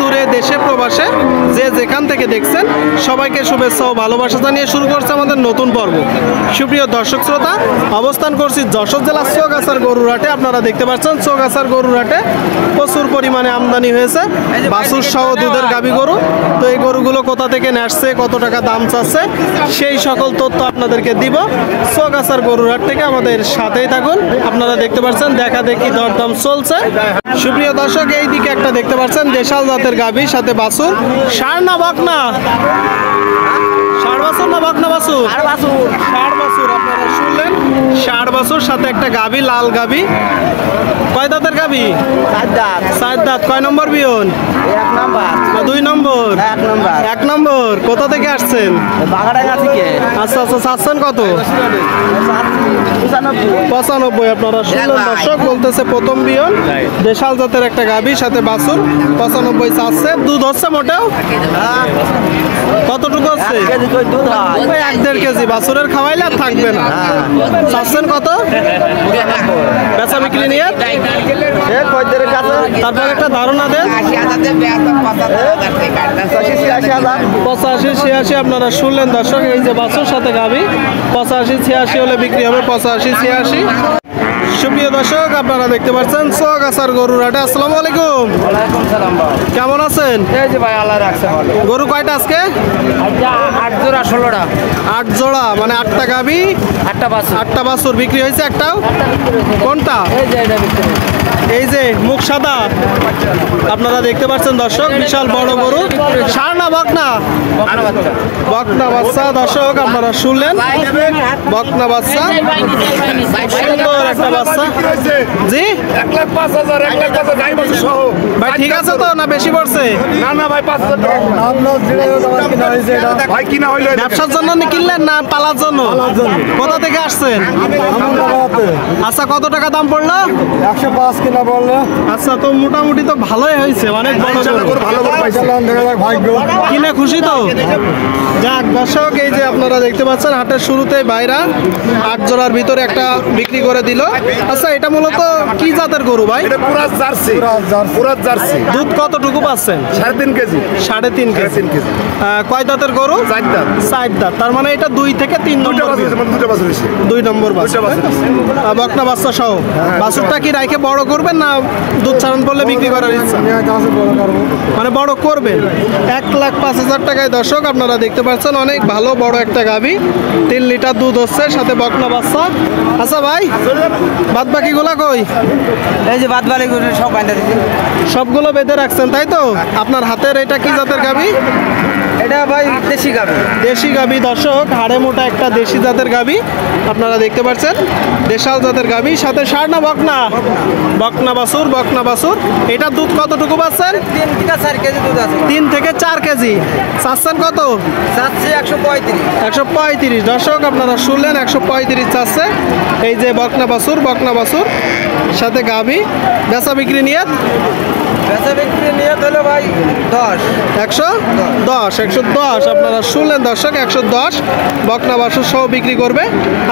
দূরে দেশে প্রবাসে যে যেখান থেকে দেখছেন সবাইকে শুভেচ্ছা ও ভালোবাসা জানিয়ে শুরু করছে আমাদের নতুন পর্ব। সুপ্রিয় দর্শক শ্রোতা, অবস্থান করছি যশোর জেলার চৌগাছার গরুর হাটে। আপনারা দেখতে পাচ্ছেন চৌগাছার গরুর হাটে প্রচুর পরিমাণে আমদানি হয়েছে বাছুর সহ দুধের গাভী গরু। তো এই গরুগুলো কোথা থেকে আসছে, কত টাকা দাম চাচ্ছে, সেই সকল তথ্য আপনাদেরকে দিব চৌগাছার গরুর হাট থেকে। আমাদের সাথেই থাকুন। আপনারা দেখতে পাচ্ছেন দেখা দেখি দরদাম চলছে। সুপ্রিয় দর্শক, এই দিকে একটা দেখতে পাচ্ছেন দেশাল জাতের গাভী, সাথে বাছুর। ষাঁড় না বকনা? ষাঁড় বাছুর না বকনা বাছুর? ষাঁড় বাছুর। আপনারা শুনলেন, ষাঁড় বাছুর সাথে একটা গাভী, লাল গাভী। কয় দাঁতের গাভী? চার দাঁত। কয় নম্বর বিয়ন? 1 নাম্বার। 2 নম্বর? 1 নাম্বার। 1 নম্বর। কোথা থেকে আসছেন? বাগাডাঙ্গা থেকে। আচ্ছা আচ্ছা, চাচ্ছেন কত? 95। আপনারা শুনলেন দর্শক, বলতেছে প্রথম বিয়ন, দেশাল জাতের একটা গাভী সাথে বাছুর, 95 চাচ্ছে। দুধ হচ্ছে মোটেও কতটুকু হচ্ছে? 1-1.5 কেজি। বাছুরের খাওয়াইলে আর থাকবে না। চাচ্ছেন কত? বেচা বিক্রি নিয়ে তারপর একটা ধারণা দেন। 85-86। আপনারা শুনলেন দর্শক, এই যে বাছুর সাথে গাভী, 85-86 হলে বিক্রি হবে। 85-86। সুপ্রিয় দর্শক, আপনারা দেখতে পাচ্ছেন চৌগাছার গরুর হাটে। আসসালামু আলাইকুম। কেমন আছেন? এই যে ভাই, আল্লাহ রাখছে ভালো। গরু কয়টা আজকে? 8 জোড়া 16টা। 8 জোড়া, মানে 8টা গাভী 8টা বাছুর। 8টা বাছুর বিক্রি হয়েছে। একটাও? কোনটা? এই যে এটা বিক্রি। এই যে মুখ সাদা, আপনারা দেখতে পাচ্ছেন দর্শক, বিশাল বড় গরু। ষাঁড় না বকনা? বকনা বাচ্চা। দর্শক আপনারা শুনলেন, বকনা বাচ্চা, সুন্দর একটা বাচ্চা। জি 1,05,000 ভাই, ঠিক আছে তো না বেশি পড়ছে? না ভাই, 5,000 ভাই কিনা হইলো। ব্যবসার জন্য কিনলেন না পালার জন্য? কোথা থেকে আসছেন? আচ্ছা, কত টাকা দাম পড়লো? 105 কিনা বললে। আচ্ছা, তো মোটামুটি তো ভালোই হয়েছে, অনেক বড় গরু। ভালো করে পাইছে। কিনে খুশি তো? যাক দর্শক, এই যে আপনারা দেখতে পাচ্ছেন হাটের শুরুতেই বাইরা 8 জোড়ার ভিতরে একটা বিক্রি করে দিল। আচ্ছা, এটা মূলত কি জাতের গরু ভাই? এটা পুরা জার্সি। পুরা জার্সি। দুধ কতটুকু পাচ্ছেন? 3.5 কেজি। 3.5 কেজি। 3 কেজি। কয় দাঁতের গরু? 4 দাঁত। 4 দাঁত। তার মানে এটা 2 থেকে 3 নম্বর। 2টা বাছুর হইছে। 2 নম্বর বাছুর। বকনা বাচ্চা সহ। বাছুরটা কি রাইখে বড় করবেন না দুধ ছাড়ন করলে বিক্রি করার ইচ্ছা? মানে বড় করবেন। 1,05,000 টাকায় দর্শক আপনারা দেখতে পাচ্ছেন, অনেক ভালো বড় একটা গাভী, 3 লিটার দুধ হচ্ছে, সাথে বকনা বাচ্চা। আচ্ছা ভাই, বাদ বাকিগুলা কই? এই যে বাদ বাকি করে সব বাইন্দা দিছি। সবগুলো বেঁধে রাখছেন তাই তো? আপনার হাতের এটা কি জাতের গাভী? এটা ভাই দেশি গাবি। দেশি গাভী দর্শক, হাড়ে মোটা একটা দেশি জাতের গাভী আপনারা দেখতে পাচ্ছেন, দেশাল জাতের গাভী, সাথে ষাঁড় না বকনা? বকনা বাছুর। বকনা বাছুর। এটার দুধ কতটুকু পাচ্ছেন? 3 থেকে 4 কেজি দুধ আছে। 3 থেকে 4 কেজি। চাচ্ছেন কত? চাচ্ছি 135। 135। দর্শক আপনারা শুনলেন, 135 চাচ্ছে। এই যে বকনা বাছুর, বকনা বাছুর সাথে গাভী। বেচা বিক্রি নিয়ে বেচা বিক্রি নিয়ে হলো ভাই 10। 110। আপনারা শুনলেন দর্শক, 110 বকনা বাছুর সহ বিক্রি করবে।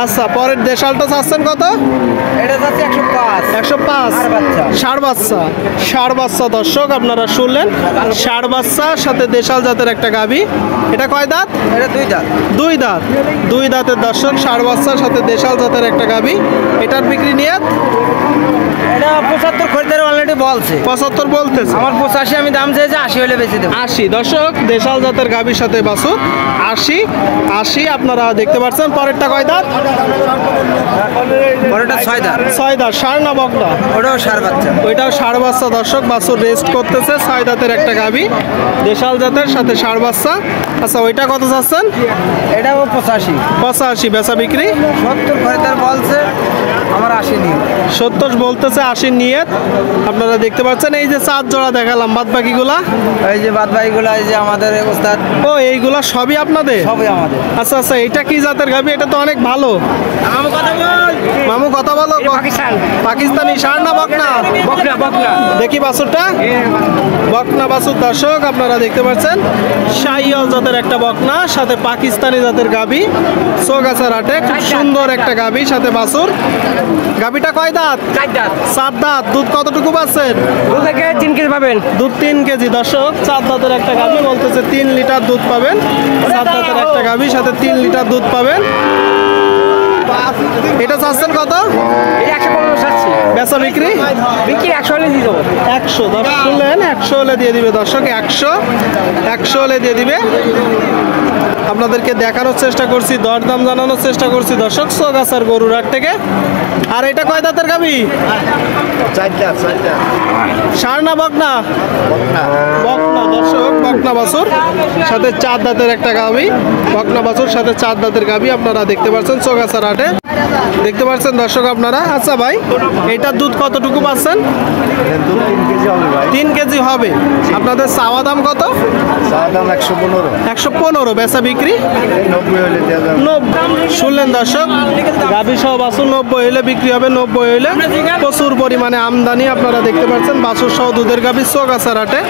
আচ্ছা, পরের দেশালটা চাচ্ছেন কত? এটা চাচ্ছি 105। 105। ষাঁড় বাচ্চা। ষাঁড় বাচ্চা দর্শক আপনারা শুনলেন, ষাঁড় বাচ্চার সাথে দেশাল জাতের একটা গাভী। এটা কয় দাঁত? এটা 2 দাঁত। 2 দাঁত। 2 দাঁতের দর্শক, ষাঁড় বাচ্চার সাথে দেশাল জাতের একটা গাভী। এটার বিক্রি নিয়ে এটা 75 খরিদার অলরেডি বলছে। 75 বলতেছে। আমার 85 আমি দাম চেয়েছি, 80 হলে বেশি দেব। 80। দর্শক দেশাল জাতের গাভীর সাথে বাছুর, 80 আপনারা দেখতে পাচ্ছেন। পরেরটা কয় দাঁত? পরেরটা 6 দাঁত। 6 দাঁত। ষাঁড় না বকনা? ওটাও ষাঁড় বাচ্চা। ওইটাও ষাঁড় বাচ্চা দর্শক, বাছুর রেস্ট করতেছে। 6 দাঁতের একটা গাভী, দেশাল জাতের সাথে ষাঁড় বাচ্চা। আচ্ছা, ওইটা কত চাচ্ছেন? এটাও 85। 85। বেচা বিক্রি 70 খরিদার বলছে, আমার 80 নিয়ে। 70 বলতেছে, 80 নিয়ে। আপনারা দেখতে পাচ্ছেন এই যে 4 জোড়া দেখালাম, বাদ বাকিগুলা? এই যে বাদ বাকিগুলো এই যে আমাদের ওস্তাদ। ও, এইগুলা সবই আপনাদের? সবই আমাদের। আচ্ছা আচ্ছা, এটা কি জাতের গাভী? এটা তো অনেক ভালো। মামু কথা বলো। পাকিস্তানি। ষাঁড় না বকনা? বকনা। দেখি বাছুরটা। বকনা বাছুর দর্শক আপনারা দেখতে পাচ্ছেন, শাহিওয়াল জাতের একটা বকনা, সাথে পাকিস্তানি জাতের গাভী। চৌগাছার হাটে খুব সুন্দর একটা গাভী, সাথে বাছুর। গাভিটা কয় দাঁত? 4 দাঁত। 4 দাঁত। দুধ কতটুকু পাচ্ছেন? 2 থেকে 3 কেজি পাবেন। দুধ 3 কেজি। দর্শক 4 দাঁতের একটা গাভি, বলতেছে 3 লিটার দুধ পাবেন। 4 দাঁতের একটা গাভি, সাথে 3 লিটার দুধ পাবেন। এটা চাচ্ছেন কত? এটা 115 চাচ্ছি। বেচা বিক্রি? বিক্রি 100 হলে দিয়ে দেবো। 100। দর্শক শুনলেন, 100 হলে দিয়ে দিবে। দর্শক 100 হলে দিয়ে দিবে। আপনাদেরকে দেখানোর চেষ্টা করছি, দরদাম জানানোর চেষ্টা করছি দর্শক, সোগাছার গরুর হাট থেকে। আর এটা কয় দাঁতের গাভি? 4 দাঁত। ষাঁড় না বকনা? বকনা। দর্শক বকনা বাছুর, সাথে 4 দাঁতের একটা গাভি। বকনা বাছুর সাথে 4 দাঁতের গাভি আপনারা দেখতে পাচ্ছেন সোগাছার হাটে। দেখতে পাচ্ছেন দর্শক আপনারা। আচ্ছা ভাই, এটার দুধ কতটুকু পাচ্ছেন? 3 কেজি হবে। আপনাদের চাওয়া দাম কত? দাম 115। 115। বেচা বিক্রি? 90 হলে দেওয়া যাবে। 90। শুনলেন দর্শক, গাভি সহ বাছুর 90 হইলে বিক্রি হবে। 90 হইলে প্রচুর পরিমাণে আমদানি আপনারা দেখতে পাচ্ছেন। বাছুর সহ দুধের গাভি সোগাছার হাটে।